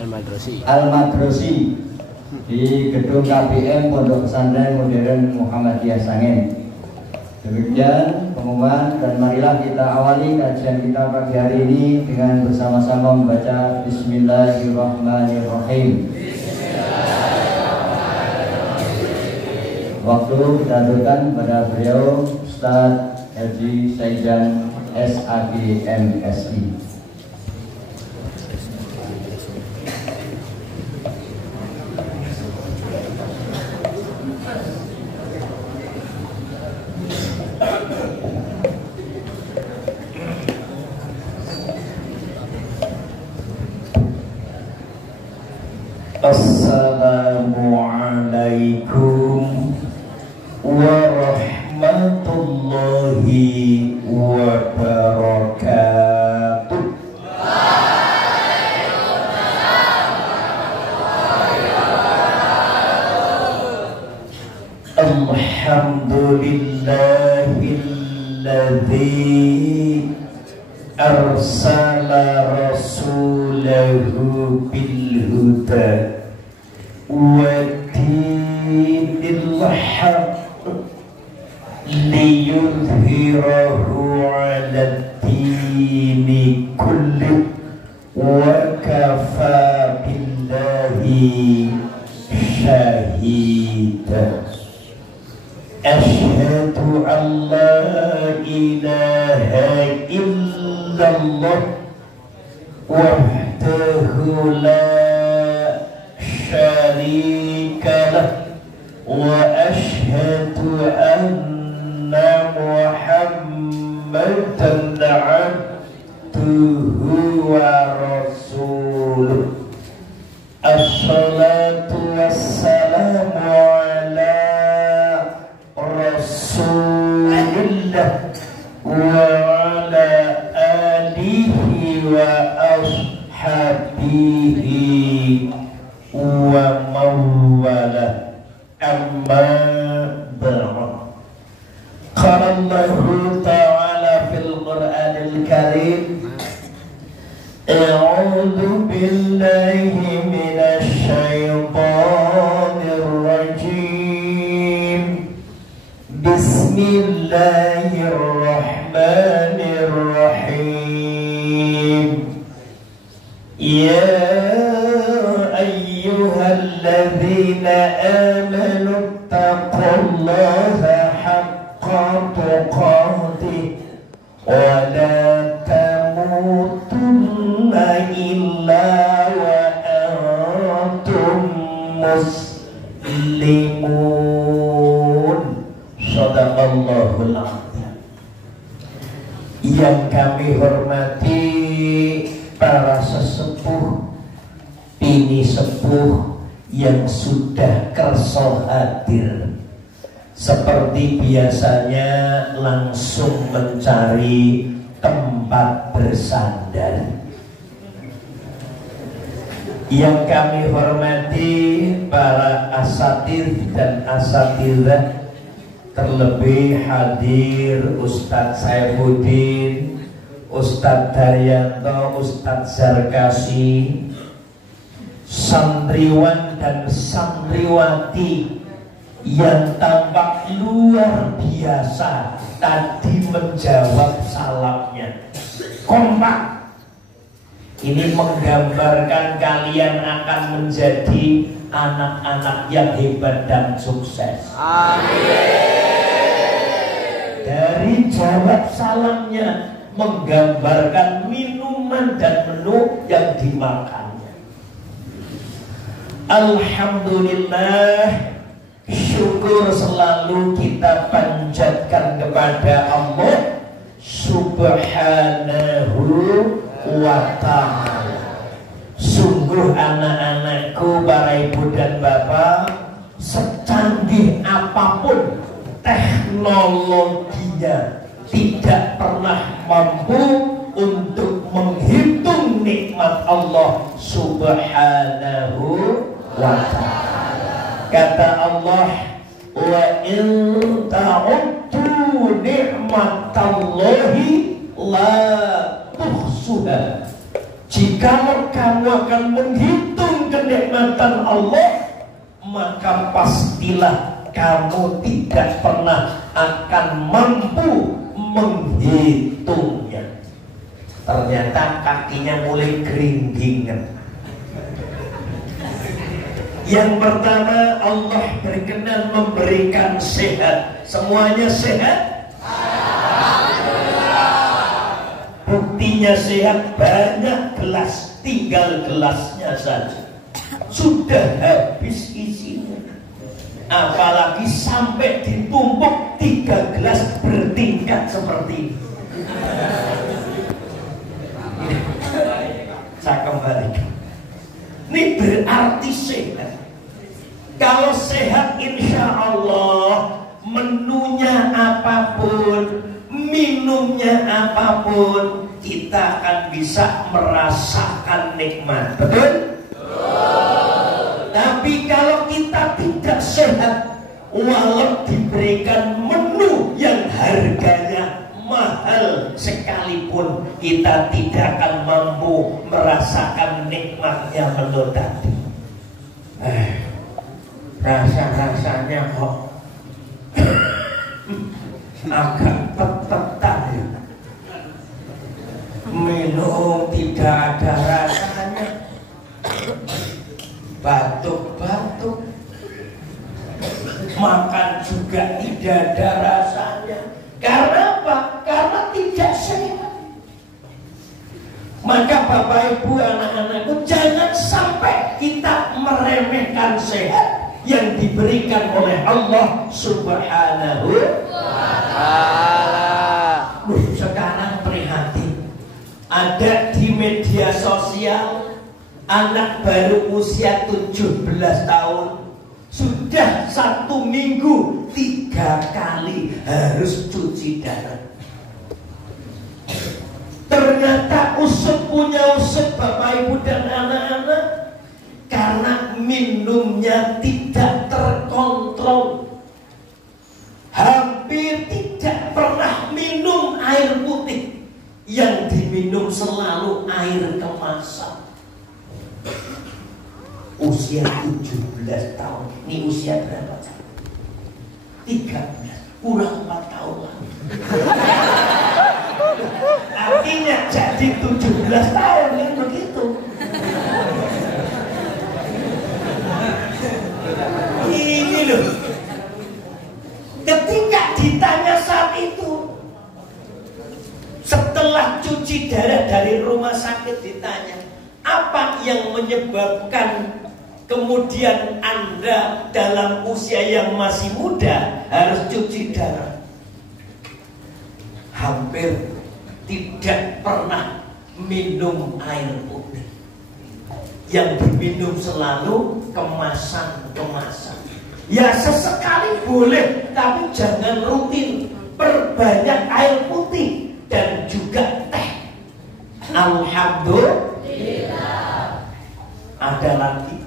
Al-Madrosi di gedung KPM Pondok Pesantren Modern Muhammadiyah Sangen. Demikian pengumuman, dan marilah kita awali kajian kita pagi hari ini dengan bersama-sama membaca Bismillahirrahmanirrahim. Waktu kita aturkan pada beliau Ustaz Haji Saidan SAG MSI. Assalamualaikum warahmatullahi wabarakatuh. Alhamdulillahilladzi arsala rasulahu bil huda wa dinil haqq liyudhhirahu 'ala dini kulli wa kafa billahi shahida. Asyhadu an la ilaha illallah wahdahu la syarika lah wa asyhadu anna Muhammadan abduhu wa rasuluh. Assalatu wassalamu ala Rasulillah wa ala alihi wa ashabihi wa mawala, amma ba'd. Qala Allahu ta'ala fil Qur'anil Karim, a'udzu billahi minasy syaithanir rajim. Bismillahirrahmanirrahim. Ya ayyuhalladzina amanu taqullaha haqqa tuqatih wa la tamutunna illa wa antum muslimun. Shadaqallahul adzim. Yang kami hormati para sesepuh, bini sepuh yang sudah kerso hadir, seperti biasanya langsung mencari tempat bersandar. Yang kami hormati para asatidz dan asatidzah, terlebih hadir Ustadz Saifuddin, Ustadz Daryanto, Ustadz Zarkasi, santriwan dan santriwati yang tampak luar biasa tadi menjawab salamnya kompak. Ini menggambarkan kalian akan menjadi anak-anak yang hebat dan sukses. Amin. Dari jawab salamnya menggambarkan minuman dan menu yang dimakannya. Alhamdulillah, syukur selalu kita panjatkan kepada Allah Subhanahu wa ta'ala. Sungguh anak-anakku, para ibu dan bapak, secanggih apapun teknologinya tidak pernah mampu untuk menghitung nikmat Allah Subhanahu wa ta'ala. Kata Allah, wa in ta'uddu ni'matallahi la tuhsuha. Jika kamu akan menghitung kenikmatan Allah, maka pastilah kamu tidak pernah akan mampu menghitungnya. Ternyata kakinya mulai gerindingan. Yang pertama, Allah berkenan memberikan sehat. Semuanya sehat? Buktinya sehat, banyak gelas, tinggal gelasnya saja sudah habis isinya. Apalagi sampai ditumpuk 3 gelas bertingkat seperti ini. Saya kembalikan. Ini berarti sehat. Kalau sehat, insya Allah menunya apapun, minumnya apapun, kita akan bisa merasakan nikmat. Betul? Tapi kalau kita tidak sehat, walau diberikan menu yang harganya mahal sekalipun, kita tidak akan mampu merasakan nikmatnya menu tadi. Rasa-rasanya kok agak tetetan ya. Minum tidak ada rasanya, batuk-batuk, makan juga tidak ada rasanya. Karena apa? Karena tidak sehat. Maka Bapak Ibu, anak-anakku, jangan sampai kita meremehkan sehat yang diberikan oleh Allah Subhanahu wa Ta'ala. Sekarang prihatin, ada di media sosial anak baru usia 17 tahun sudah 1 minggu 3 kali harus cuci darah. Ternyata usut punya usut Bapak Ibu dan anak-anak, karena minumnya tidak terkontrol. Hampir tidak pernah minum air putih, yang diminum selalu air kemasan. Usia 17 tahun. Ini usia berapa? 13, kurang 4 tahun lagi. Artinya jadi 17 tahun kan begitu. Ini loh. Ketika ditanya saat itu, setelah cuci darah dari rumah sakit, ditanya, apa yang menyebabkan kemudian Anda dalam usia yang masih muda harus cuci darah? Hampir tidak pernah minum air putih. Yang diminum selalu kemasan-kemasan. Ya sesekali boleh, tapi jangan rutin. Perbanyak air putih dan juga teh. Alhamdulillah. Ada lagi,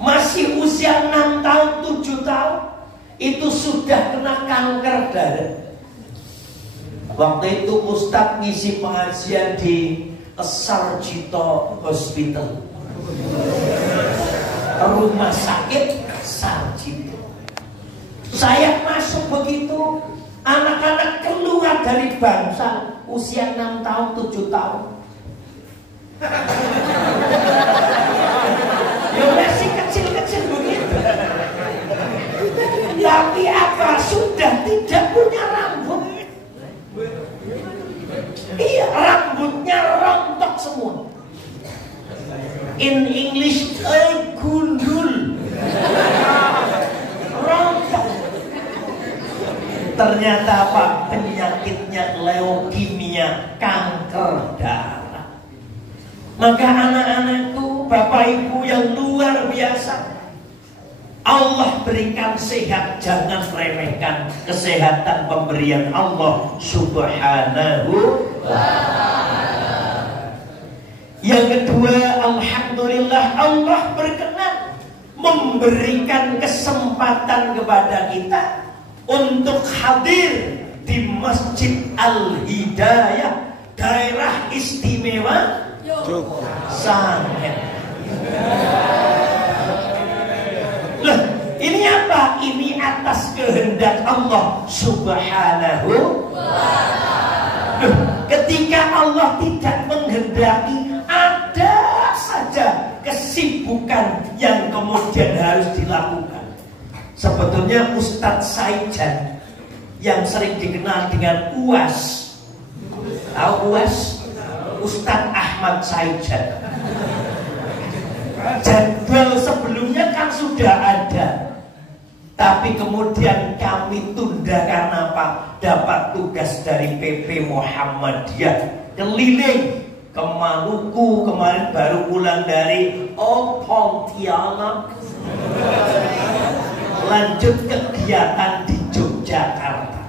masih usia 6 tahun, 7 tahun, itu sudah kena kanker darah. Waktu itu Ustadz ngisi pengajian di Sarjito Hospital, rumah sakit Sarjito. Saya masuk begitu, anak-anak keluar dari bangsal usia 6 tahun, 7 tahun. Ya masih kecil-kecil begitu. Tapi apa? Sudah tidak punya rambut. Iya, rambutnya rontok semua. In English, gundul. Rontok. Ternyata apa? Penyakitnya leukemia, kanker darah. Maka anak-anakku, Bapak Ibu yang luar biasa, Allah berikan sehat, jangan remehkan kesehatan pemberian Allah Subhanahu wa Ta'ala. Yang kedua, alhamdulillah Allah berkenan memberikan kesempatan kepada kita untuk hadir di Masjid Al-Hidayah, daerah istimewa sangen. Loh, ini apa? Ini atas kehendak Allah Subhanahu. Loh, ketika Allah tidak menghendaki, ada saja kesibukan yang kemudian harus dilakukan. Sebetulnya Ustadz Saijan yang sering dikenal dengan UAS, tahu UAS? Ustadz Ahmad Saijan. Jadwal sebelumnya kan sudah ada, tapi kemudian kami tunda karena apa? Dapat tugas dari PP Muhammadiyah keliling ke Maluku, kemarin baru pulang dari Pontianak, lanjut kegiatan di Yogyakarta.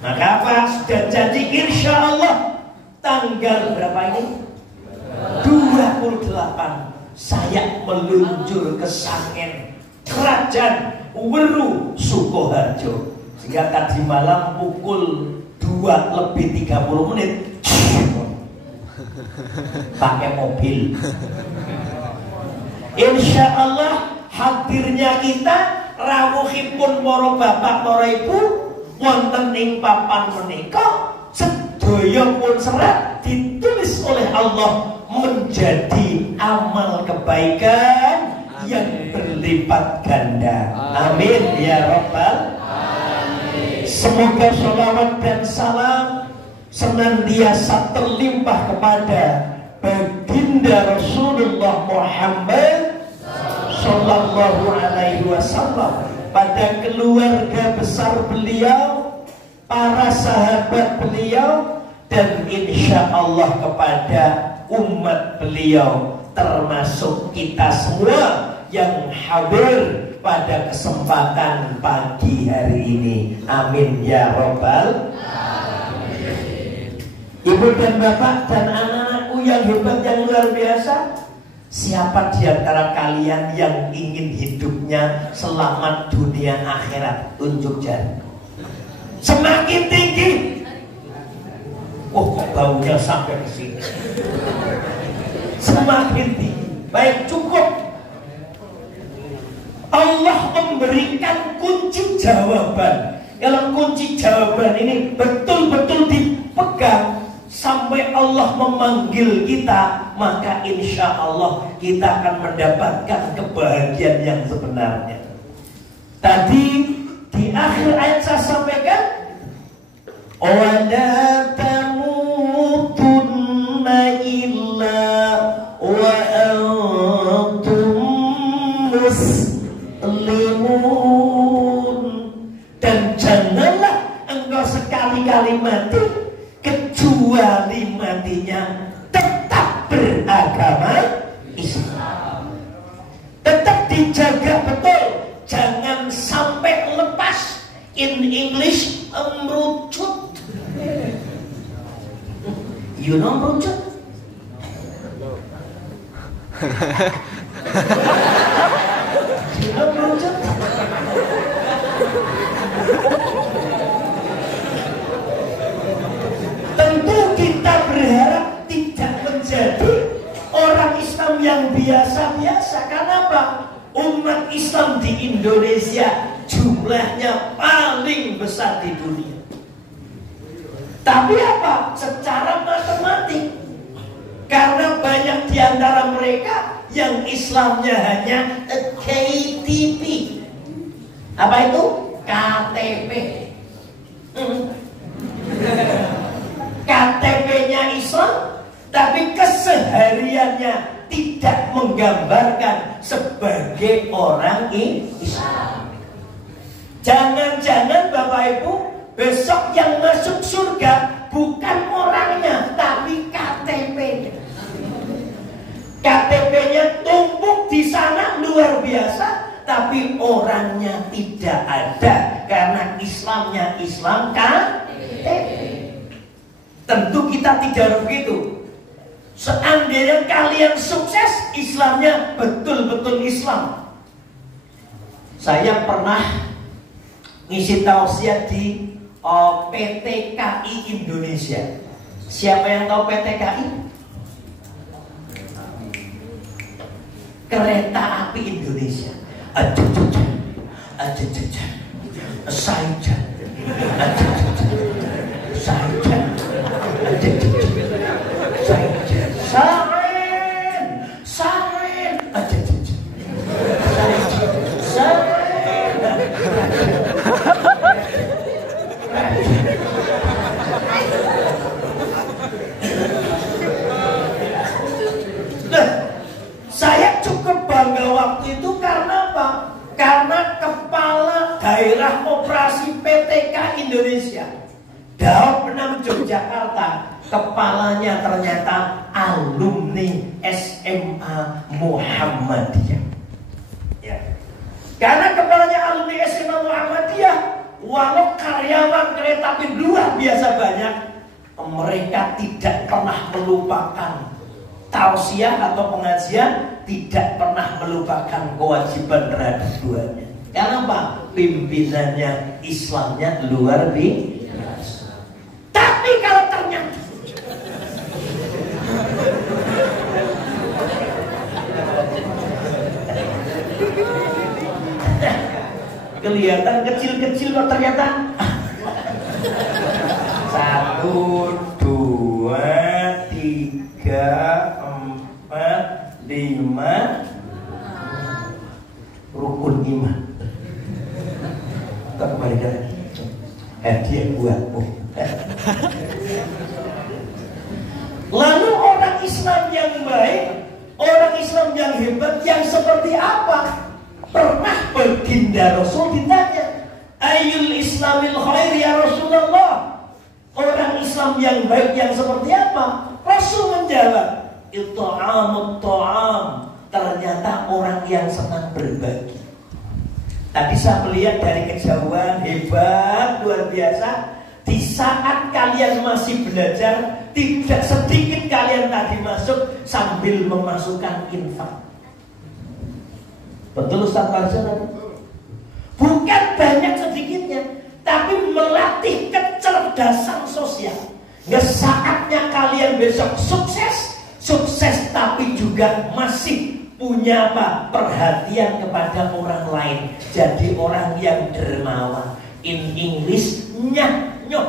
Maka apa? Sudah janji insya Allah tanggal berapa ini? 28 saya meluncur ke Sangen, Kerajaan Weru Sukoharjo. Sehingga tadi malam pukul 2:30 pakai mobil. Insya Allah hadirnya kita rawuhipun para bapak para ibu wonten ing papan menika sedaya pun serat ditulis oleh Allah menjadi amal kebaikan yang berlipat ganda. Amin ya Rabbal. Semoga sholawat dan salam senantiasa terlimpah kepada baginda Rasulullah Muhammad Sallallahu Alaihi Wasallam, pada keluarga besar beliau, para sahabat beliau, dan insya Allah kepada umat beliau, termasuk kita semua yang hadir pada kesempatan pagi hari ini. Amin ya Rabbal. Ibu dan bapak dan anak-anakku yang hebat, yang luar biasa, siapa di antara kalian yang ingin hidupnya selamat dunia akhirat? Tunjuk jari. Semakin tinggi. Oh, kok baunya sampai ke sini. Semakin tinggi. Baik, cukup. Allah memberikan kunci jawaban. Kalau kunci jawaban ini betul-betul dipegang sampai Allah memanggil kita, maka insya Allah kita akan mendapatkan kebahagiaan yang sebenarnya. Tadi di akhir ayat saya sampaikan, wala tamutunna illa wa antum muslimun, dan janganlah engkau sekali-kali mati kecuali matinya tetap beragama Islam. Tetap dijaga betul, jangan sampai lepas. In English, merucut. You know merucut? You know merucut? Tentu kita berharap tidak menjadi orang Islam yang biasa-biasa. Karena apa? Umat Islam di Indonesia jumlahnya paling besar di dunia. Tapi apa? Secara matematik, karena banyak di antara mereka yang Islamnya hanya KTP. Apa itu? KTP. KTP-nya Islam, tapi kesehariannya tidak menggambarkan sebagai orang Islam. Jangan-jangan Bapak Ibu, besok yang masuk surga bukan orangnya, tapi KTP-nya. KTP-nya tumpuk di sana luar biasa, tapi orangnya tidak ada karena Islamnya Islam KTP. Tentu kita tidak begitu. Seandainya kalian sukses, Islamnya betul-betul Islam. Saya pernah ngisi tausiah di PT KI Indonesia. Siapa yang tahu PT KI? kereta api Indonesia. Saijan. Saya cukup bangga waktu itu karena apa? Karena kepala daerah operasi PTK Indonesia Daud Benam Yogyakarta, kepalanya ternyata alumni SMA Muhammadiyah. Ya. Karena kepalanya alumni SMA Muhammadiyah, walau karyawan kereta api luar biasa banyak, mereka tidak pernah melupakan tausiah atau pengajian, tidak pernah melupakan kewajiban terhadap duanya. Karena apa? Pimpinannya Islamnya luar biasa. Tapi kalau ternyata kelihatan kecil-kecil kok ternyata 1, 2, 3, 4, 5 rukun iman. Kita kembali lagi. Hadiah buatmu. Lalu orang Islam yang baik, orang Islam yang hebat, yang seperti apa? Pernah baginda Rasul ditanya, Ayyul Islamil khair ya Rasulullah. Orang Islam yang baik yang seperti apa? Rasul menjawab, It'amut ta'am. Ternyata orang yang senang berbagi. Tadi saya melihat dari kejauhan, hebat, luar biasa. Di saat kalian masih belajar, tidak sedikit kalian tadi masuk sambil memasukkan infak. Betul Ustaz Farza tadi? Bukan banyak sedikitnya, tapi melatih kecerdasan sosial. Nggak saatnya kalian besok sukses tapi juga masih punya apa? Perhatian kepada orang lain. Jadi orang yang dermawan. In English, nyok,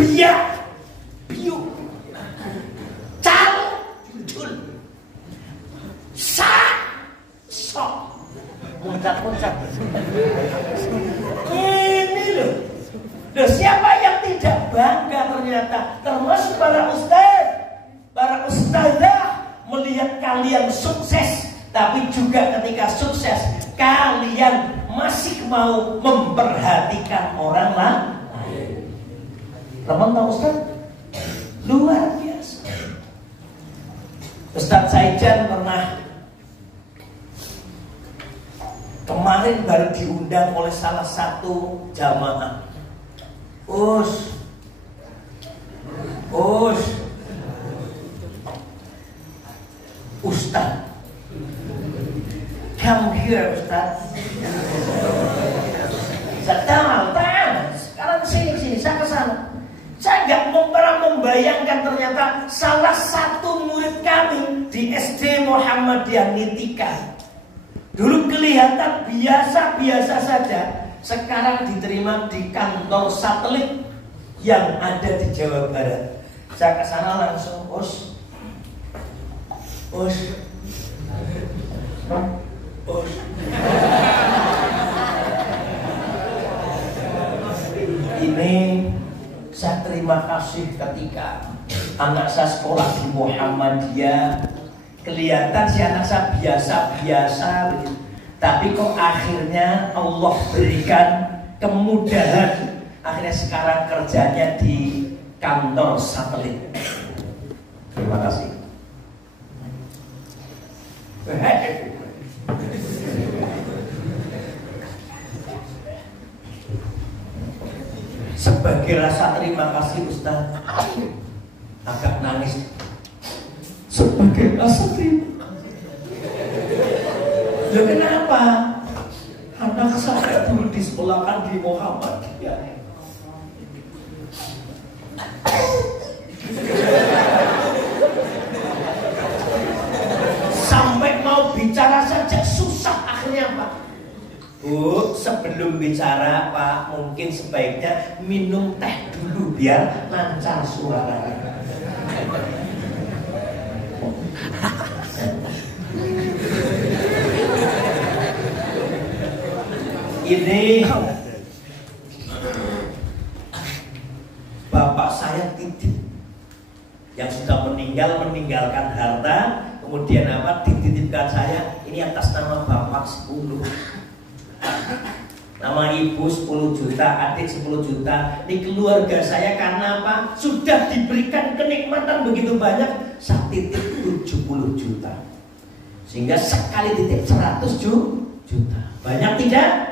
biak, biu, cal, jul, sok, muncak. Ini loh. Siapa yang tidak bangga ternyata, termasuk para ustaz, para ustazah, melihat kalian sukses, tapi juga ketika sukses kalian masih mau memperhatikan orang lain. Teman tahu Ustaz? Luar biasa. Ustaz Saijan pernah kemarin baru diundang oleh salah satu jamaah. Ustaz, come here Ustaz. Sekarang sini, saya kesana. Saya nggak pernah membayangkan ternyata salah satu murid kami di SD Muhammadiyah Nitika. Dulu kelihatan biasa-biasa saja. Sekarang diterima di kantor satelit yang ada di Jawa Barat. Saya kesana langsung, Ini saya terima kasih ketika anak saya sekolah di Muhammadiyah. Kelihatan si anak saya biasa-biasa begitu. Tapi kok akhirnya Allah berikan kemudahan. Akhirnya sekarang kerjanya di kantor satelit. Terima kasih. Sebagai rasa terima kasih Ustaz, agak nangis. Sebagai rasa terima kasih. Loh kenapa? Anak saya dulu disekolahkan di Muhammadiyah. mau bicara saja susah akhirnya Pak. Bu, sebelum bicara Pak, mungkin sebaiknya minum teh dulu biar lancar suaranya. Ini bapak saya titip yang sudah meninggalkan harta, kemudian dititipkan saya. Ini atas nama bapak 10, nama ibu 10 juta, adik 10 juta. Ini keluarga saya karena apa? Sudah diberikan kenikmatan begitu banyak. Saya titip 70 juta, sehingga sekali titip 100 juta. Banyak tidak?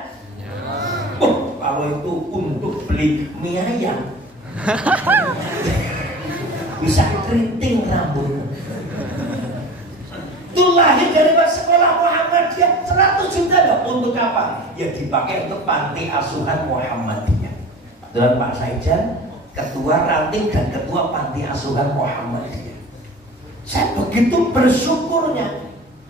Kalau itu untuk beli mie ayam bisa keriting rambut. Itu lahir dari sekolah Muhammadiyah 100 juta loh. Untuk apa? Ya dipakai untuk panti asuhan Muhammadiyah. Dan Pak Saijan ketua ranting dan ketua panti asuhan Muhammadiyah. Saya begitu bersyukurnya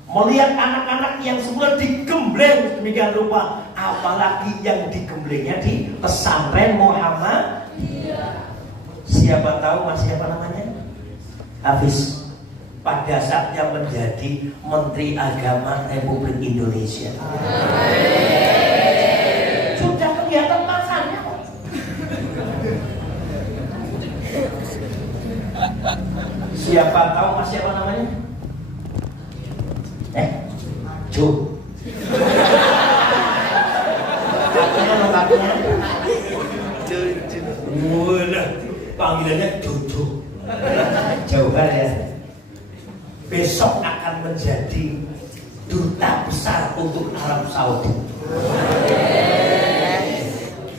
melihat anak-anak yang semula digembleng demikian rupa, apalagi yang digemblengnya di pesantren Muhammadiyah. Siapa tahu Mas siapa namanya? Hafiz. Pada saatnya menjadi Menteri Agama Republik Indonesia. Sudah kelihatan masanya kok. Siapa tahu Mas siapa namanya? Jo. Katanya lengkapnya panggilannya Jojo. Jauhan ya. Besok akan menjadi duta besar untuk Arab Saudi.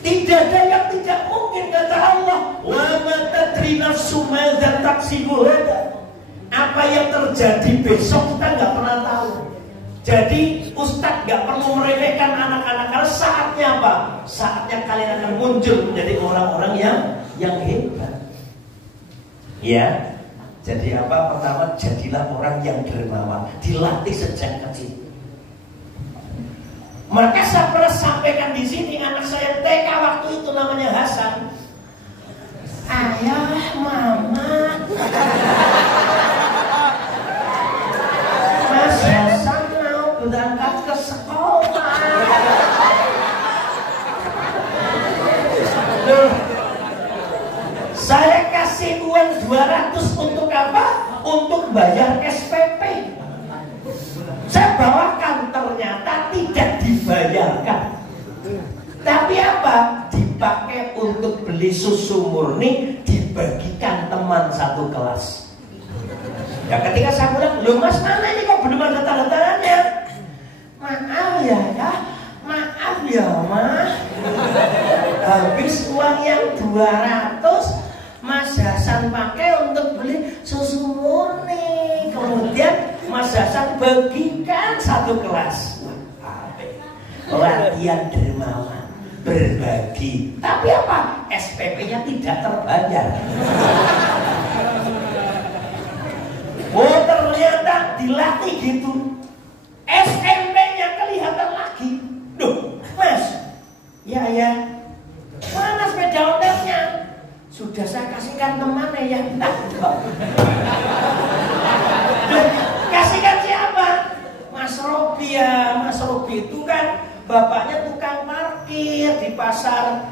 Tidak ada yang tidak mungkin, kata Allah. Wa ma tadri nafsu madza taksibu ghadan. Apa yang terjadi besok kita nggak pernah tahu. Jadi Ustadz nggak perlu meremehkan anak-anak, karena saatnya apa? Saatnya kalian akan muncul menjadi orang-orang yang hebat. Ya, jadi apa? Pertama, jadilah orang yang dermawan, dilatih sejak kecil. Maka saya pernah sampaikan di sini, anak saya TK waktu itu namanya Hasan. Ayah, mama, Mas Hasan mau berangkat ke sekolah. Loh, saya kasih uang 200 untuk apa? Untuk bayar SPP. Saya bawakan, ternyata tidak dibayarkan. Tapi apa? Dipakai untuk beli susu murni, dibagikan teman satu kelas. Ya ketika saya bilang, loh Mas, mana ini kok belum ada tanda tangannya? Maaf ya, maaf ya Mas. Habis uang yang 200 Mas Hasan pakai untuk beli susu murni. Kemudian Mas Hasan bagikan satu kelas. Latihan dermawan, berbagi. Tapi apa? SPP-nya tidak terbayar. Oh, ternyata dilatih gitu. SMP-nya kelihatan lagi. Duh, Mas. Ya. Mana sepeda ontelnya? Sudah saya kasihkan temannya ya. Kasihkan siapa? Mas Robi ya. Mas Robi itu kan bapaknya tukang parkir di pasar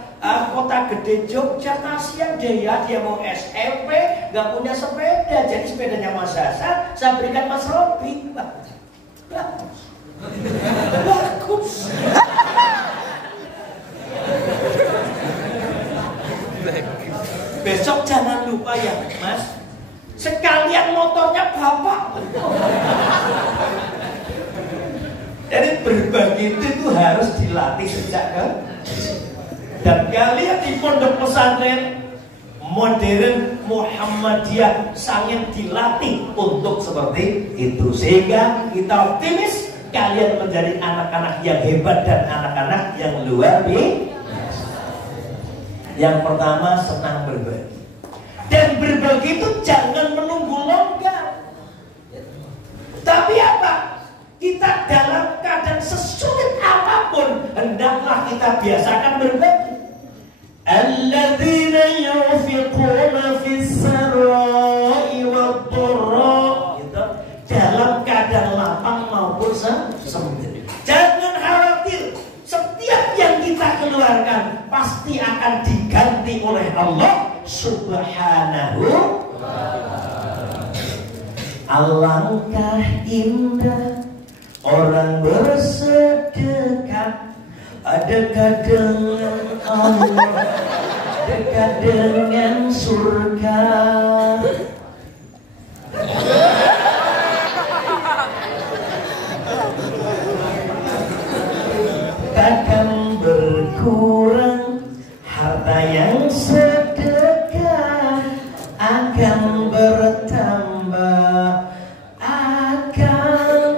Kota Gede Jogja. Kasihan deh ya, dia mau SMP, gak punya sepeda. Jadi sepedanya Mas Hasan saya berikan Mas Robi. Bagus. Besok jangan lupa ya Mas, sekalian motornya bapak. Jadi berbagi itu harus dilatih sejak kan. Dan kalian di pondok pesantren modern Muhammadiyah sangat dilatih untuk seperti itu, sehingga kita optimis kalian menjadi anak-anak yang hebat dan anak-anak yang luar biasa. Yang pertama, senang berbagi. Dan berbagi itu jangan menunggu longgar. Tapi apa? Kita hendaklah kita biasakan berbagi. Alladzina yunfiquna fis sarai wad dharra, gitu, dalam keadaan lapang maupun sempit. Jangan khawatir, setiap yang kita keluarkan pasti akan diganti oleh Allah Subhanahu wa ta'ala. Alangkah indah orang bersedekah, dekat dengan Allah, dekat dengan surga. Takkan berkurang harta yang sedekah, akan bertambah, akan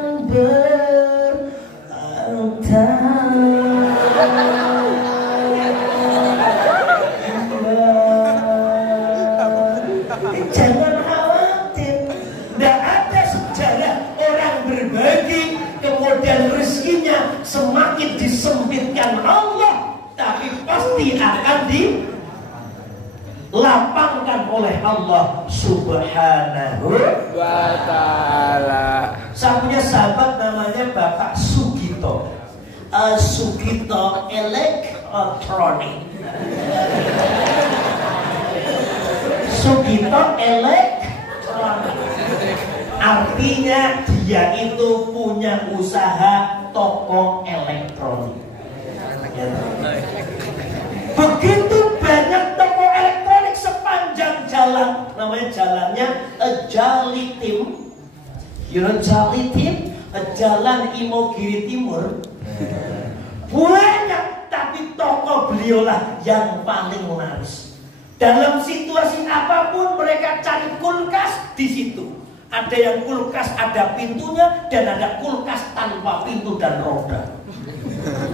Jangan khawatir, tidak ada sejarah orang berbagi kemudian rezekinya semakin disempitkan Allah, tapi pasti akan dilapangkan oleh Allah Subhanahu wa ta'ala. Saya punya sahabat namanya Bapak Sugito. Sugito Elektronik. Sugito Elektronik. Artinya dia itu punya usaha toko elektronik. Begitu banyak toko elektronik sepanjang jalan, namanya jalannya Jalitim. You know Jalitim? Jalan Imogiri Timur. Banyak, tapi toko beliaulah yang paling laris. Dalam situasi apapun mereka cari kulkas di situ. Ada yang kulkas ada pintunya dan ada kulkas tanpa pintu dan roda.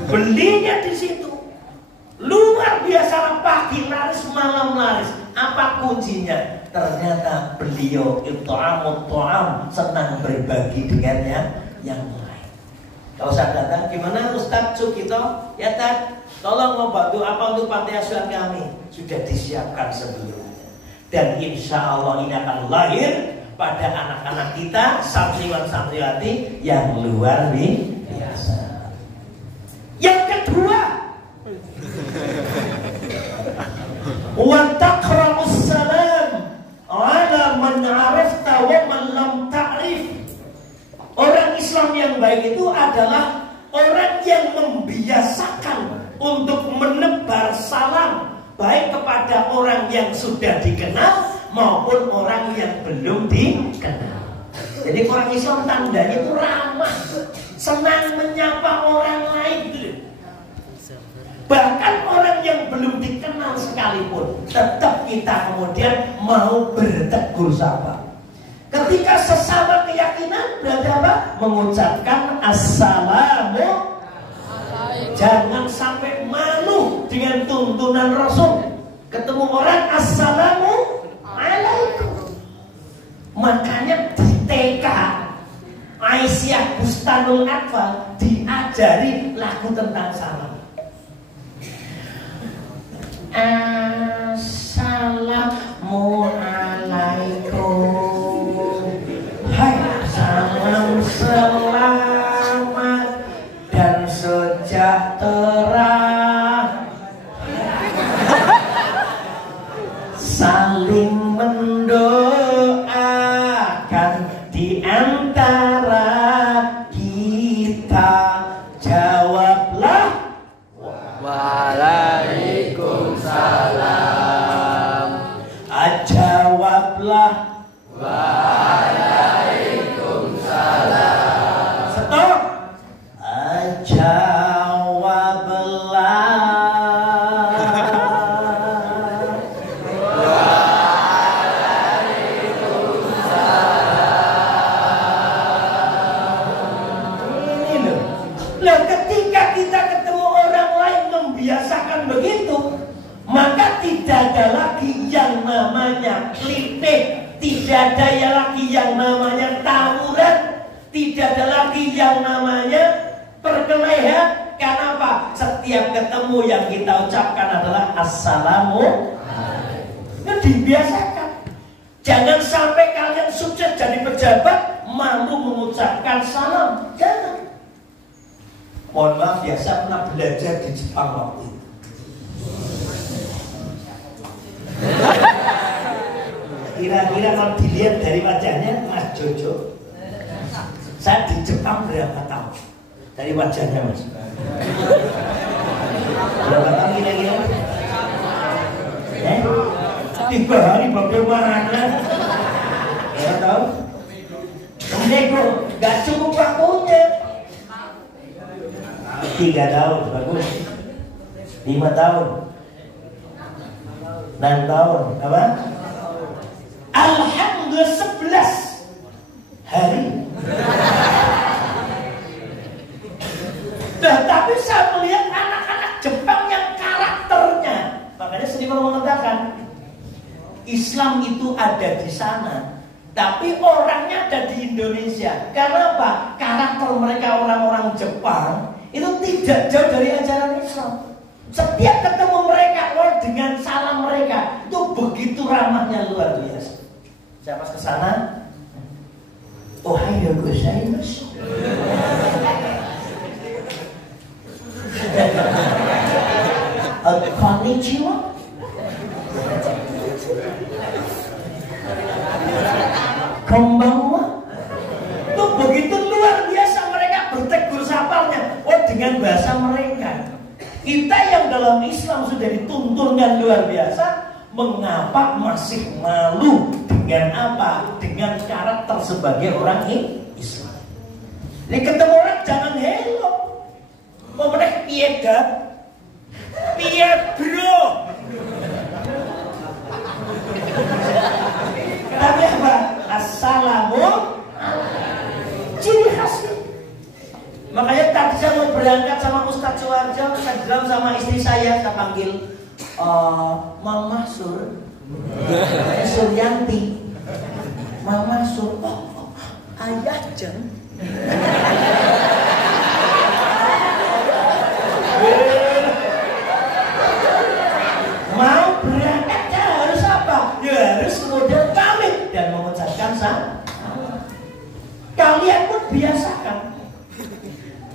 Belinya di situ. Luar biasa, pagi laris, malam laris. Apa kuncinya? Ternyata beliau it'amut ta'am, senang berbagi dengan yang lain. Kalau saya datang, gimana Ustadz Sugito? Ya Tad, tolong membantu apa untuk panti asuhan kami? Sudah disiapkan sebelumnya. Dan insya Allah ini akan lahir pada anak-anak kita, santriwan-santriwati yang luar biasa. Yang kedua, wa taqra'us salam ala man 'arafta wa man lam ta'rif. Orang Islam yang baik itu adalah orang yang membiasakan untuk menebar salam baik kepada orang yang sudah dikenal maupun orang yang belum dikenal. Jadi orang Islam tandanya itu ramah, senang menyapa orang lain. Bahkan orang yang belum dikenal sekalipun, tetap kita kemudian mau bertegur sapa. Ketika sesama keyakinan berarti apa? Mengucapkan assalamu. Jangan sampai malu dengan tuntunan Rasul. Ketemu orang assalamu alaikum. Makanya di TK Aisyah Bustanul Atfal diajari lagu tentang salam. Assalamu alaikum. Hai, salam selamat dan sejahtera. Saling mendoakan di antara kita. Jawablah Waalaikumsalam. Jawablah Waalaikumsalam. Stop. Jawablah ini loh. Nah, ketika kita ketemu orang lain membiasakan begitu, maka tidak ada lagi yang namanya klitik, tidak ada lagi yang namanya tawuran, tidak ada lagi yang namanya perkelahian. Karena apa? setiap ketemu yang kita ucapkan adalah assalamu. Itu dibiasakan. Jangan sampai kalian sukses jadi pejabat malu mengucapkan salam. Jangan. Mohon maaf ya, saya pernah belajar di Jepang waktu itu. Kira-kira kalau dilihat dari wajahnya Mas Jojo, saya di Jepang berapa tahun? Dari wajahnya Mas, berapa tahun kira-kira? 3 hari bagaimana? Berapa tahun? Nego, gak cukup waktunya. 3 tahun, bagus. 5 tahun, 6 tahun, apa? Alhamdulillah 11 hari. Nah, tapi saya melihat anak-anak Jepang yang karakternya, makanya seniman mengatakan Islam itu ada di sana, tapi orangnya ada di Indonesia. Karena apa? Karakter mereka orang-orang Jepang itu tidak jauh dari ajaran Islam. Setiap ketemu mereka, dengan salam mereka itu begitu ramahnya, luar biasa. Saya pas kesana, ohayo gozaimasu. Konnichiwa. Konbanwa. Itu begitu luar biasa mereka bertegur sapanya. Dengan bahasa mereka. Kita yang dalam Islam sudah dituntunkan luar biasa, mengapa masih malu dengan apa? Dengan karakter sebagai orang Islam. Jadi ketemu orang jangan hello. Mau mereka piye dah? Piye bro? Tapi apa? Assalamualaikum. Ciri khasnya. Makanya tadi saya mau berangkat sama Ustadz Suwarjo, saya bilang sama istri saya panggil Mama Sur, Suryanti, Mama Sur, ayah Jen. Mau berangkatnya harus apa? Ya harus kemudian pamit dan mengucapkan salam. Kalian pun biasakan.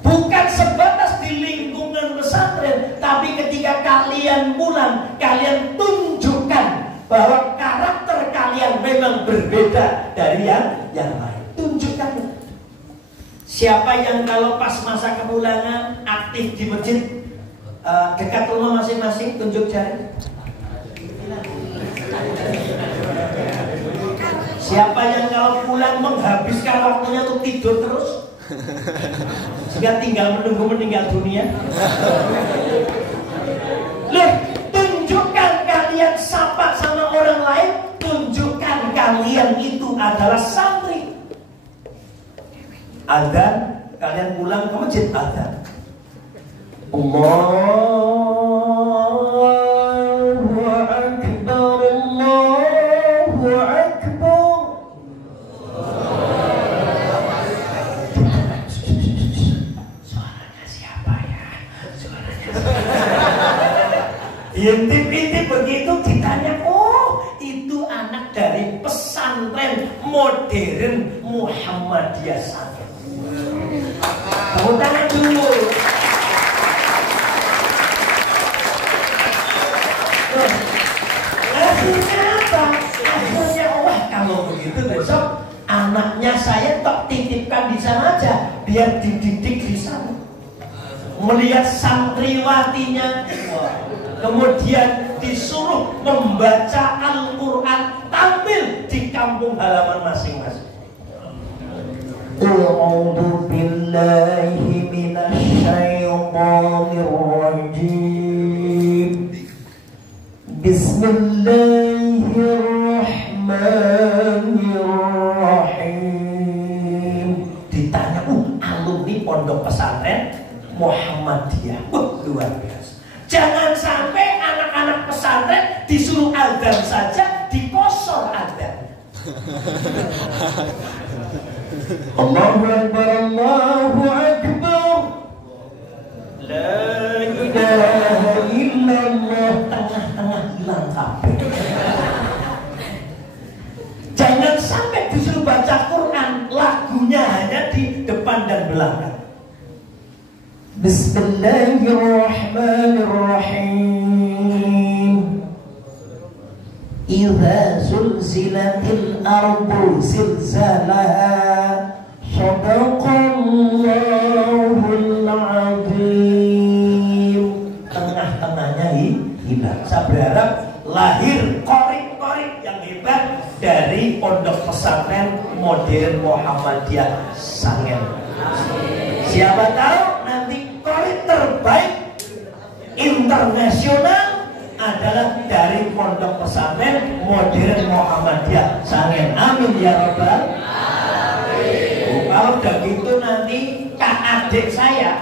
Bukan sebatas di lingkungan pesantren, tapi ketika kalian pulang, kalian tunjukkan bahwa karakter kalian memang berbeda dari yang lain. Tunjukkan. Siapa yang kalau pas masa kepulangan aktif di masjid dekat rumah masing-masing, tunjuk jari. Siapa yang kalau pulang menghabiskan waktunya untuk tidur terus, sehingga tinggal menunggu meninggal dunia. Loh, tunjukkan kalian sapa sama orang lain, tunjukkan kalian itu adalah santri. Adzan, kalian pulang ke masjid adzan. Allahu Akbar, Allahu Akbar. Intip-intip begitu ditanya, oh itu anak dari pesantren modern Muhammadiyah Santri. Tepuk tangan dulu. Akhirnya apa? Akhirnya wah kalau begitu besok anaknya saya tak titipkan di sana aja, biar dididik di sana. Melihat santriwatinya, kemudian disuruh membaca Al-Quran tampil di kampung halaman masing-masing. A'udzu billahi minasyaitonir rajim. Bismillahirrahmanirrahim. Ditanya, alumni pondok pesantren Muhammadiyah. Luar biasa. Jangan sampai anak-anak pesantren disuruh adzan saja dikosor adzan. Allahu Akbar, Allahu Akbar. La ilaha belakang. Bismillahirrahmanirrahim. Idza zulzilatil ardu zilzalaha. Shadaqallahul azim. Tengah-tengahnya hilang. Saya berharap lahir korik-korik yang hebat dari Pondok Pesantren Modern Muhammadiyah Sangen. Siapa tahu nanti korik terbaik internasional adalah dari Pondok Pesantren Modern Muhammadiyah Sangen. Amin ya rabbal alamin. Kalau udah gitu nanti kak adik saya,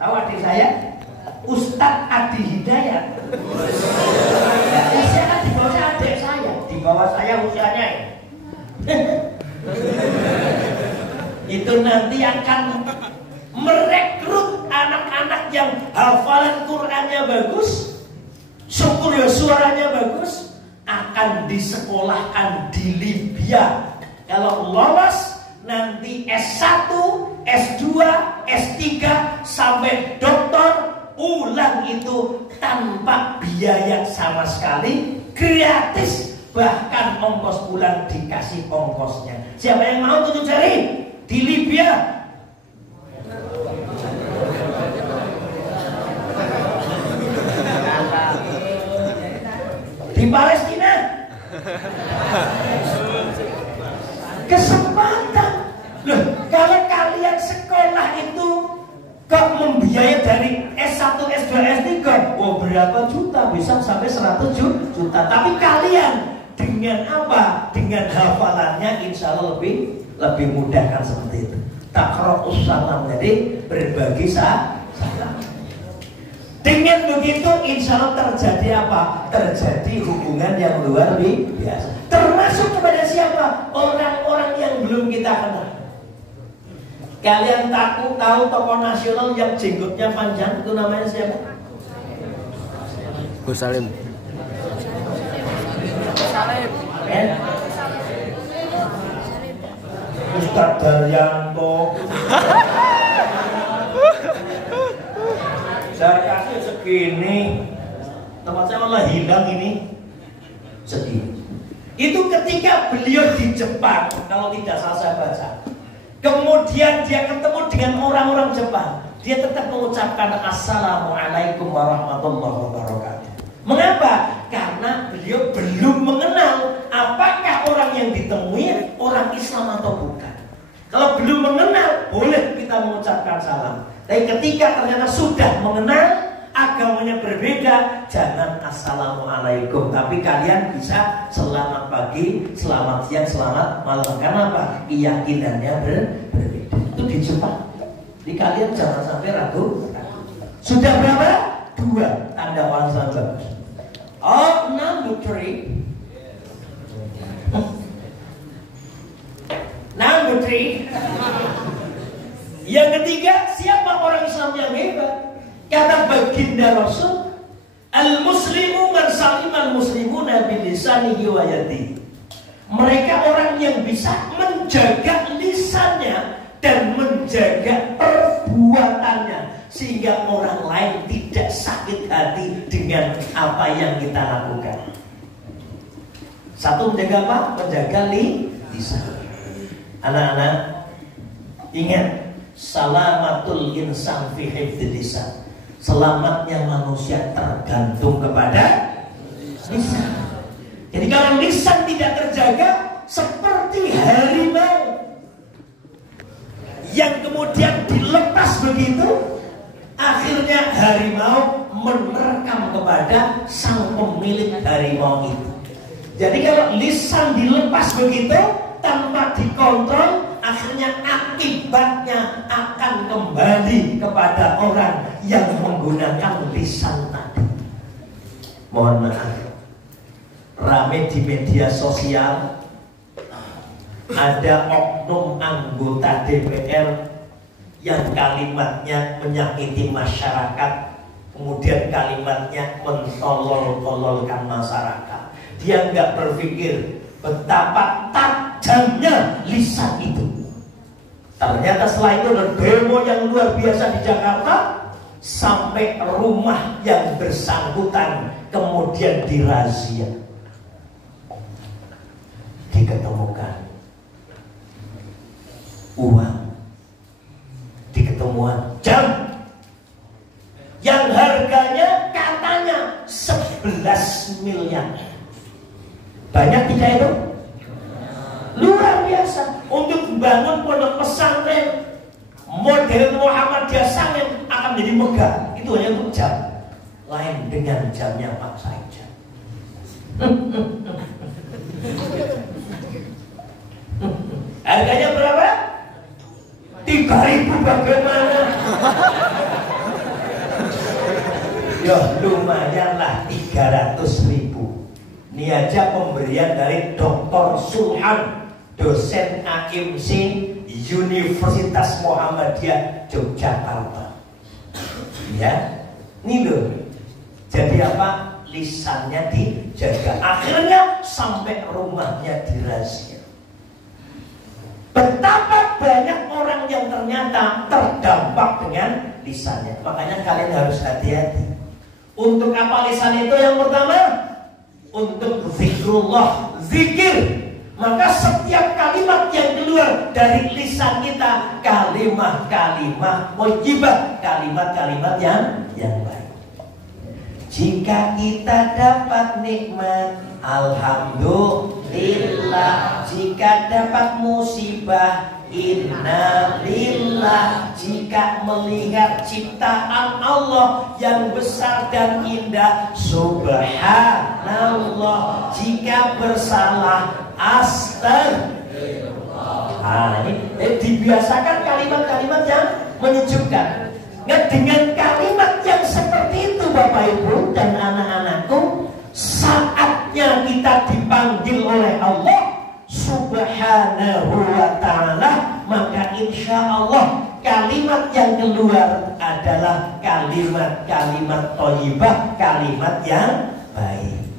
tahu adik saya? Ustadz Adi Hidayat. Ya, usia kan di bawah adik saya, di bawah saya usianya ya. Itu nanti akan merekrut anak-anak yang hafalan Qurannya bagus, syukur ya suaranya bagus, akan disekolahkan di Libya. Kalau lolos nanti S1, S2, S3 sampai doktor, ulang itu tanpa biaya sama sekali, gratis, bahkan ongkos pulang dikasih ongkosnya. Siapa yang mau tunjuk jari di Libya? Di Palestina? Kesempatan. Loh, kalau kalian sekolah itu kok membiayai dari S1, S2, S3, oh berapa juta, bisa sampai 100 juta. Tapi kalian dengan apa? Dengan hafalannya insya Allah lebih mudah kan seperti itu. Takra'us salam, jadi berbagi salam. Dengan begitu insya Allah terjadi apa? Terjadi hubungan yang luar biasa. Termasuk kepada siapa? Orang-orang yang belum kita kenal. Kalian tahu tokoh nasional yang jenggotnya panjang itu namanya siapa? Gus Salim. Ustaz Daryanto. Saya kasih segini, tempat saya malah hilang ini segini. Itu ketika beliau di Jepang, kalau tidak salah saya baca. Kemudian dia ketemu dengan orang-orang Jepang. Dia tetap mengucapkan Assalamualaikum warahmatullahi wabarakatuh. Mengapa? Karena beliau belum mengenal apakah orang yang ditemui orang Islam atau bukan. Kalau belum mengenal, boleh kita mengucapkan salam. Tapi ketika ternyata sudah mengenal, agamanya berbeda, jangan Assalamualaikum. Tapi kalian bisa selamat pagi, selamat siang, selamat malam. Karena apa? Keyakinannya berbeda. Itu di Jepang. Di kalian jangan sampai ragu. Sudah berapa? 2 tanda orang sahabat. Oh, number 3. Number 3. Yang ketiga, siapa orang Islam yang hebat? Kata baginda Rasul, al-muslimu man salimal muslimuna bilisanihi wa yadihi. Mereka orang yang bisa menjaga lisannya dan menjaga perbuatannya sehingga orang lain tidak sakit hati dengan apa yang kita lakukan. Satu, menjaga apa? Menjaga lisan. Anak-anak, ingat, salamatul insan fi hifdzil lisan. Selamatnya manusia tergantung kepada lisan. Jadi kalau lisan tidak terjaga, seperti harimau yang kemudian dilepas begitu, akhirnya harimau menerkam kepada sang pemilik harimau itu. Jadi kalau lisan dilepas begitu tanpa dikontrol, akhirnya akibatnya akan kembali kepada orang yang menggunakan lisan tadi. Mohon maaf, rame di media sosial ada oknum anggota DPR yang kalimatnya menyakiti masyarakat, kemudian kalimatnya mentolol-tololkan masyarakat. Dia nggak berpikir betapa tajamnya lisan itu. Ternyata setelah itu ada demo yang luar biasa di Jakarta, sampai rumah yang bersangkutan kemudian dirazia. Diketemukan uang, diketemukan jam yang harganya katanya 11 miliar. Banyak tidak itu? Luar biasa. Untuk membangun pondok pesantren model Muhammadiyah Sangen akan menjadi megah. Itu hanya untuk jam. Lain dengan jamnya Pak Saidja. Harganya berapa? 3.000 bagaimana? Ya lumayanlah 300.000. Ini aja pemberian dari Dr. Sulhan, dosen AMC Universitas Muhammadiyah Yogyakarta. Ya, ini loh. Jadi apa? Lisannya dijaga. Akhirnya sampai rumahnya dirazia. Betapa banyak orang yang ternyata terdampak dengan lisannya. Makanya kalian harus hati-hati. Untuk apa lisan itu? Yang pertama, untuk zikrullah, zikir. Maka setiap kalimat yang keluar dari lisan kita, kalimat-kalimat thayyibah, kalimat-kalimat yang baik. Jika kita dapat nikmat, alhamdulillah. Jika dapat musibah, innalillah. Jika melihat ciptaan Allah yang besar dan indah, subhanallah. Jika bersalah, astagfirullah. Ini dibiasakan kalimat-kalimat yang menyejukkan. Nah, dengan kalimat yang seperti itu Bapak Ibu dan anak-anakku, saatnya kita dipanggil oleh Allah Subhanahu wa ta'ala, maka insya Allah kalimat yang keluar adalah kalimat-kalimat thayyibah, kalimat yang baik.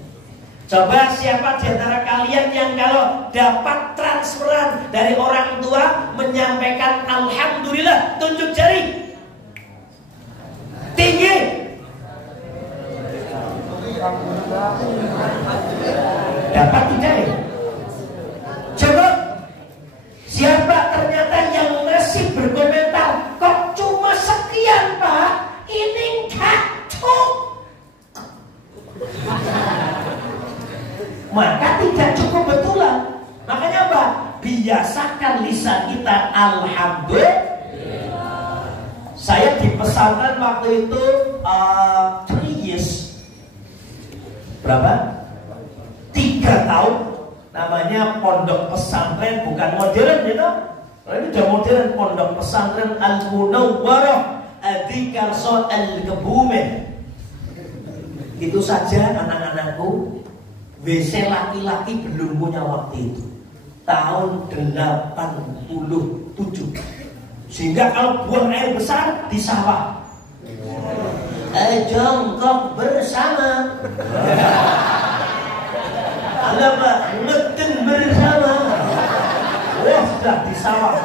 Coba siapa di antara kalian yang kalau dapat transferan dari orang tua menyampaikan alhamdulillah, tunjuk jari. Tinggi. Dapat tidak ya? Coba siapa ternyata yang masih berkomentar, kok cuma sekian Pak, ini enggak cukup. Maka tidak cukup betulan. Makanya apa? Biasakan lisan kita alhamdulillah. Saya di pesantren waktu itu 3 years. Berapa? 3 tahun. Namanya pondok pesantren, bukan modern ya toh. Ini udah modern, pondok pesantren Al-Munawwarah Adikarso Al-Kebumen. Itu saja anak-anakku. WC laki-laki belum punya waktu itu. Tahun 87. Sehingga kalau buang air besar di sawah, jongkok bersama. Alamak, ngeden bersama. Wah, sudah di sawah.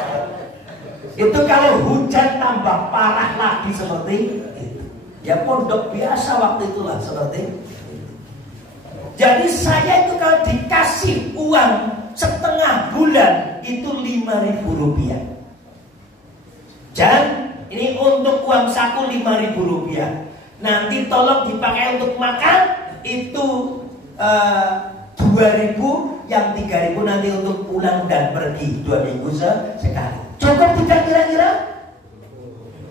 Itu kalau hujan tambah parah lagi seperti itu. Ya pondok biasa waktu itulah seperti itu. Jadi saya itu kalau dikasih uang setengah bulan itu 5.000 rupiah. Dan ini untuk uang saku 5.000 rupiah. Nanti tolong dipakai untuk makan itu 2.000, yang 3.000 nanti untuk pulang dan pergi 2 minggu sekali. Cukup tidak kira-kira?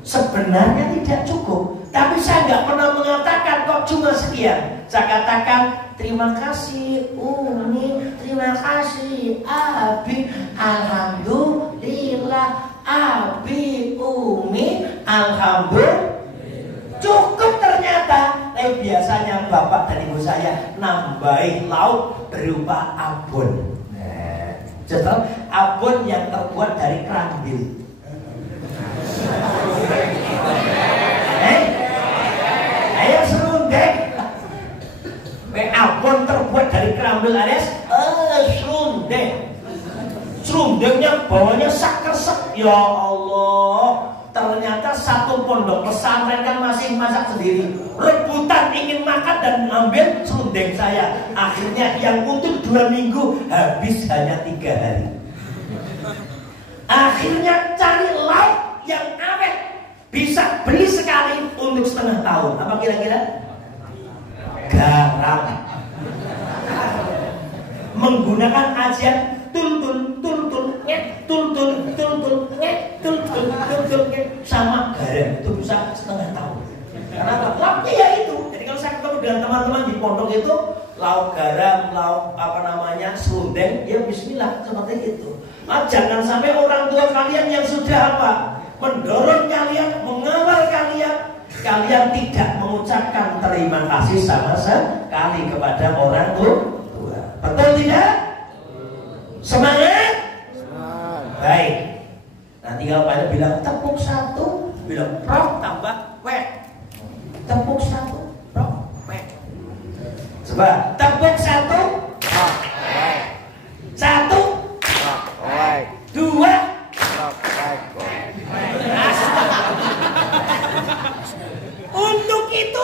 Sebenarnya tidak cukup. Tapi saya nggak pernah mengatakan kok cuma sekian. Saya katakan terima kasih Umi, terima kasih Abi, alhamdulillah Abi, Umi, alhamdulillah. Cukup ternyata. Biasanya bapak dan ibu saya nambahin lauk berupa abon. Nah, abon yang terbuat dari krambil. Ayo serundeng. Abon terbuat dari krambil alias serundeng. Serundengnya bawahnya saker-saker. Ya Allah, ternyata satu pondok pesantren kan masih masak sendiri. Rebutan ingin makan dan ambil serundeng saya. Akhirnya yang untuk 2 minggu habis hanya 3 hari. Akhirnya cari lauk yang awet, bisa beli sekali untuk setengah tahun. Apa kira-kira? Garam. Menggunakan ajian tul-tul, tul-tul, ngek, tul-tul, tul-tul, ngek, tul-tul, tul-tul, ngek, sama garam itu bisa setengah tahun. Karena lauknya ya itu. Jadi kalau saya ketemu dengan teman-teman di pondok itu, lauk garam, lauk apa namanya, serundeng, ya bismillah seperti itu. Nah, jangan sampai orang tua kalian yang sudah apa, mendorong kalian, mengawal kalian, kalian tidak mengucapkan terima kasih sama sekali kepada orang tua. Betul tidak? Semangat? Baik. Nah tinggal pada bilang tepuk 1, bilang prok tambah wek. Tepuk 1, prok wek. Coba tepuk 1, prok wek. 1, prok wek. 2, prok wek. Untuk itu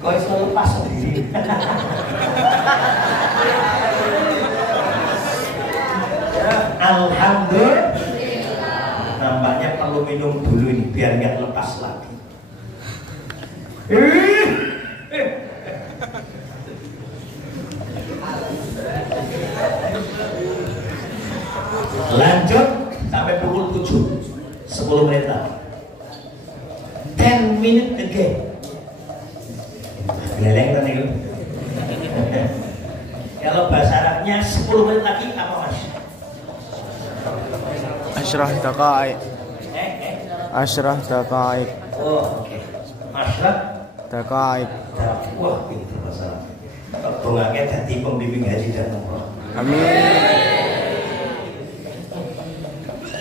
kau selalu pas sendiri. Alhamdulillah. Nampaknya perlu minum dulu ini biar nggak lepas lagi. Lanjut sampai pukul 7, 10 menit lagi. 10 minutes again. Geleng kan itu. Kalau bahasa Arabnya 10 menit lagi apa mas? Ashrah daqa'iq. Ashrah daqa'iq. Oh, oke. Ashrah Daqa'iq. Wah, pintar bahasa Arab. Bongaknya jadi pembimbing haji dan umroh. Amin.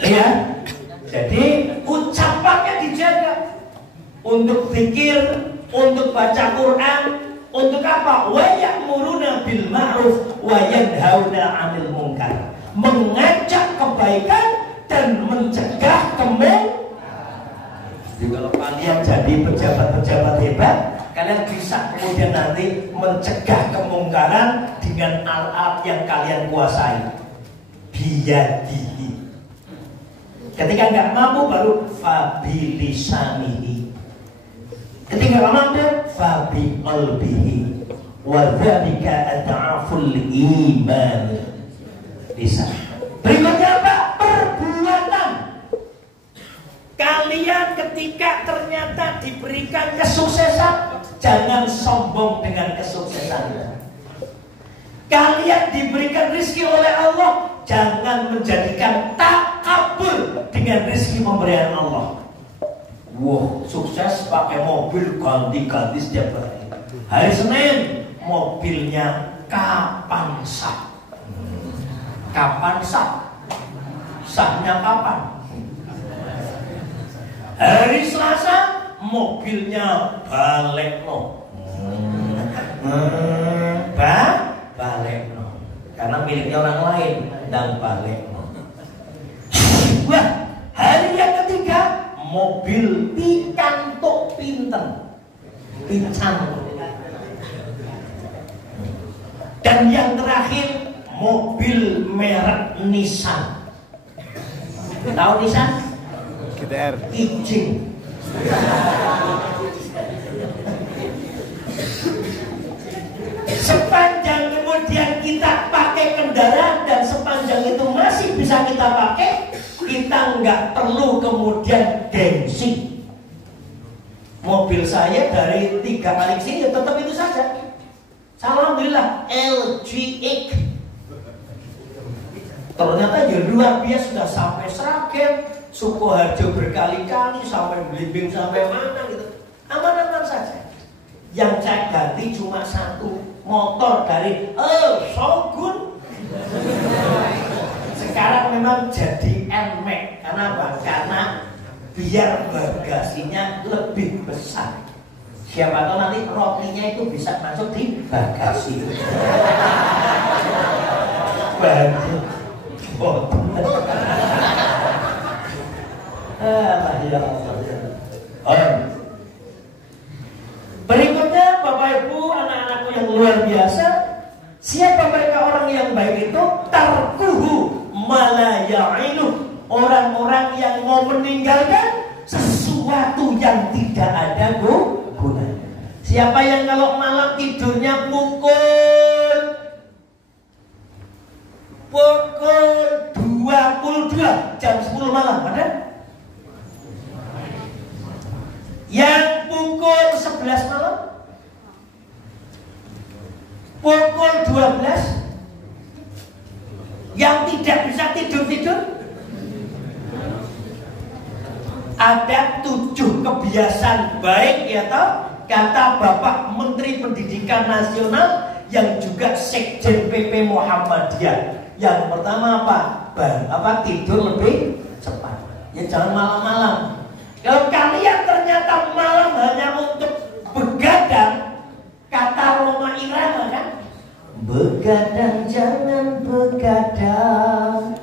Ya. Jadi ucapannya dijaga. Untuk zikir, untuk baca Quran, untuk apa? Wa ya'muruna bil ma'ruf wa yanhauna 'anil munkar. Mengajak kebaikan dan mencegah kemungkaran. Jadi kalau kalian jadi pejabat-pejabat hebat, kalian bisa kemudian nanti mencegah kemungkaran dengan alat yang kalian kuasai. Biyadihi. Ketika nggak mampu baru fabilisanihi. Ketika nggak mampu fabi qalbihi. Wa dzalika ad'aful iman. Bisa. Berikutnya apa? Perbuatan. Kalian ketika ternyata diberikan kesuksesan, jangan sombong dengan kesuksesan. Kalian diberikan rezeki oleh Allah, jangan menjadikan takabur dengan rezeki pemberian Allah. Wah, sukses pakai mobil ganti-ganti setiap hari. Hari Senin mobilnya kapan sah? Kapan sah? Sahnya kapan? Hari Selasa mobilnya balik no. Balik no. Karena miliknya orang lain dan balik no. Wah, hari yang ketiga mobil pikantuk pinten. Picantuk. Dan yang terakhir mobil merek Nissan. Tahu Nissan? GTR. Ijing. Sepanjang kemudian kita pakai kendaraan dan sepanjang itu masih bisa kita pakai, kita nggak perlu kemudian gengsi. Mobil saya dari 3 kali sini ya tetap itu saja. Alhamdulillah LGX. Ternyata ya luar biasa, sudah sampai Sragen, Sukoharjo berkali-kali, sampai Blimbing, sampai mana gitu. Aman-aman saja. Yang saya ganti cuma 1 motor dari Shogun. Sekarang memang jadi NMAX. Karena apa? Karena biar bagasinya lebih besar. Siapa tahu nanti rotinya itu bisa masuk di bagasi. Berikutnya Bapak Ibu, anak-anakku yang luar biasa, siapa mereka orang yang baik itu? Tarkuhu malaya'ilu, orang-orang yang mau meninggalkan sesuatu yang tidak ada gunanya. Siapa yang kalau malam tidurnya pukul 22 jam 10 malam, ada? Yang pukul 11 malam, pukul 12, yang tidak bisa tidur-tidur. Ada 7 kebiasaan baik, ya toh, kata Bapak Menteri Pendidikan Nasional yang juga Sekjen PP Muhammadiyah. Yang pertama apa? Tidur lebih cepat. Ya jangan malam-malam. Kalau kalian ternyata malam hanya untuk begadang, kata Roma Irama kan, begadang jangan begadang,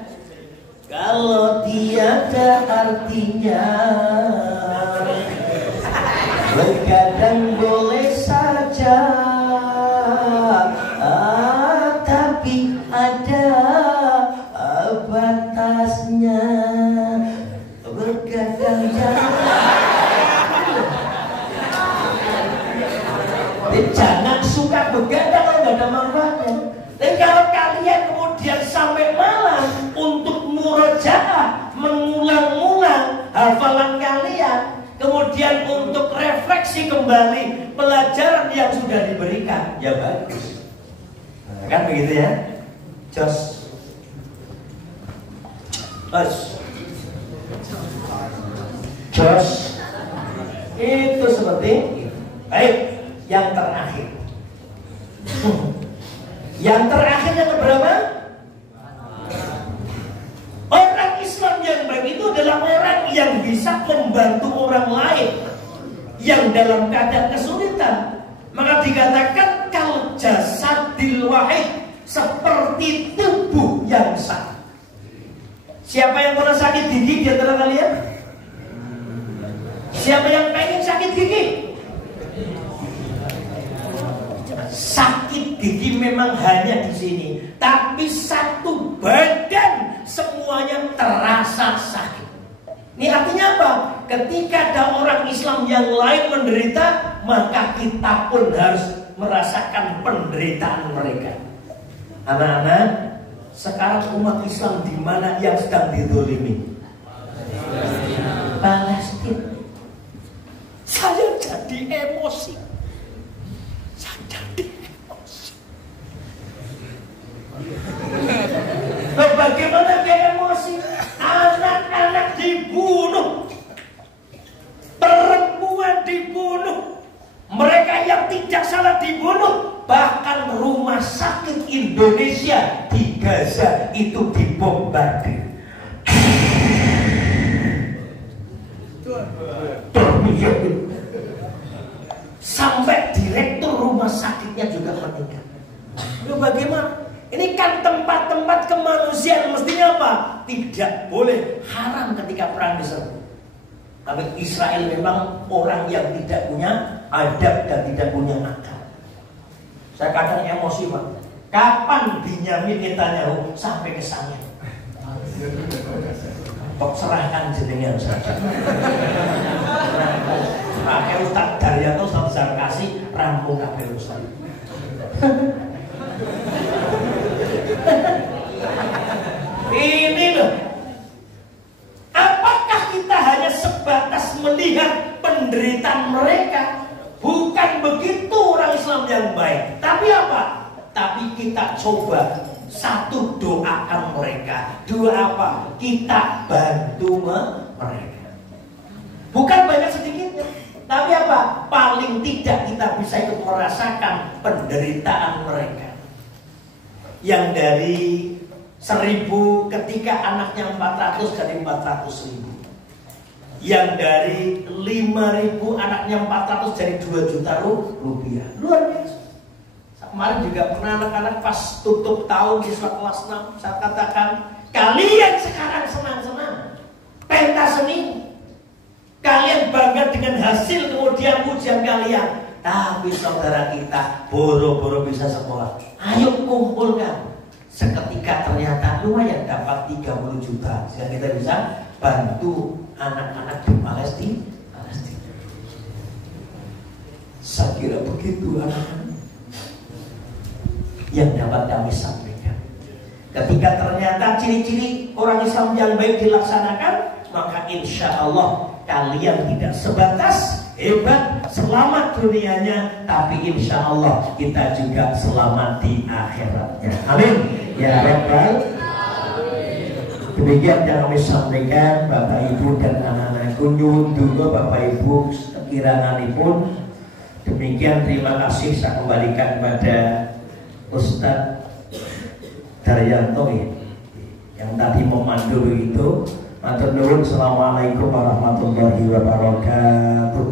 kalau tiada artinya. Begadang boleh saja, tapi ada batasnya. Begadang jangan suka begadang kalau nggak ada manfaatnya. Dan kalau kalian kemudian sampai malam untuk murojaah, mengulang-ulang hafalan kalian, kemudian untuk refleksi kembali pelajaran yang sudah diberikan, ya bagus. Nah, kan begitu ya? Jos. Itu seperti itu. Baik, yang terakhir. Yang terakhirnya keberapa? Orang Islam yang baik itu adalah orang yang bisa membantu orang lain yang dalam keadaan kesulitan. Maka dikatakan kal jasadil wahid, seperti tubuh yang satu. Siapa yang pernah sakit gigi di antara kalian? Siapa yang pengen sakit gigi? Sakit gigi memang hanya di sini, tapi satu badan semuanya terasa sakit. Ini artinya apa? Ketika ada orang Islam yang lain menderita, maka kita pun harus merasakan penderitaan mereka. Anak-anak, sekarang umat Islam di mana yang sedang dizalimi? Palestina. Saya jadi emosi. Bagaimana dia emosi? Anak-anak dibunuh, perempuan dibunuh, mereka yang tidak salah dibunuh. Bahkan rumah sakit Indonesia di Gaza itu dibombardir. Sampai direktur rumah sakitnya juga meninggal. Itu bagaimana? Ini kan tempat-tempat kemanusiaan, mestinya apa? Tidak boleh, haram ketika perang diserbu. Tapi Israel memang orang yang tidak punya adab dan tidak punya akal. Saya kadang emosi, Pak. Kapan Binyamin Netanyahu sampai ke sana? Kok serahkan jenengan saja. Pakai Ustaz Daryanto, Ustaz Zarkasi, rampung kabeh Ustaz. Ini loh. Apakah kita hanya sebatas melihat penderitaan mereka? Bukan begitu orang Islam yang baik. Tapi apa? Tapi kita coba, satu, doakan mereka. Dua, apa? Kita bantu mereka. Bukan banyak sedikitnya, tapi apa? Paling tidak kita bisa ikut merasakan penderitaan mereka. Yang dari 1000 ketika anaknya 400 jadi 400.000. Yang dari 5.000 anaknya 400 jadi 2 juta rupiah. Luar biasa. Kemarin juga pernah anak-anak pas tutup tahun di kelas 6 saya katakan, kalian sekarang senang-senang pentas seni, kalian bangga dengan hasil kemudian ujian kalian, tapi saudara kita boro-boro bisa sekolah. Ayo kumpulkan. Seketika ternyata lumayan dapat 30 juta sehingga kita bisa bantu anak-anak di Palestina. Saya kira begitu anak-anak yang dapat kami sampaikan. Ketika ternyata ciri-ciri orang Islam yang baik dilaksanakan, maka insya Allah kalian tidak sebatas hebat selamat dunianya, tapi insya Allah kita juga selamat di akhiratnya. Amin ya rabbal. Demikian yang kami sampaikan Bapak Ibu dan anak-anakku, nyuwun dulu Bapak Ibu sekiranganipun. Demikian, terima kasih saya kembalikan kepada Ustadz Daryanto yang tadi memandu itu. Matur nuwun. Assalamualaikum warahmatullahi wabarakatuh.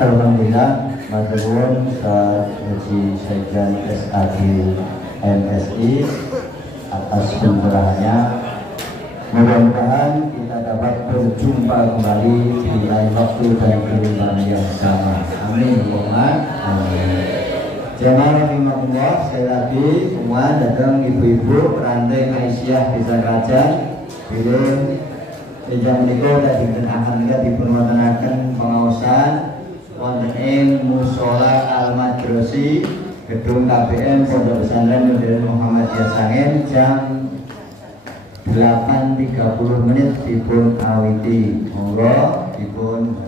Alhamdulillah, matur nuwun Haji Sekjen SAG MSI atas pencerahannya. Mudah-mudahan kita dapat berjumpa kembali di lain waktu dan kesempatan yang sama. Amin. Amin. Jemaah rahimahullah, sekali lagi semua datang ibu-ibu perantau Aisyah Desa Kerajaan film sejak menikah dan ditenangkan juga diperwontenaken pengawasan wonten ing Mushola Al-Madrosi Gedung KBM Pondok Pesantren Modern Muhammadiyah Sangen jam 8.30 dipun awiti. Monggo dipun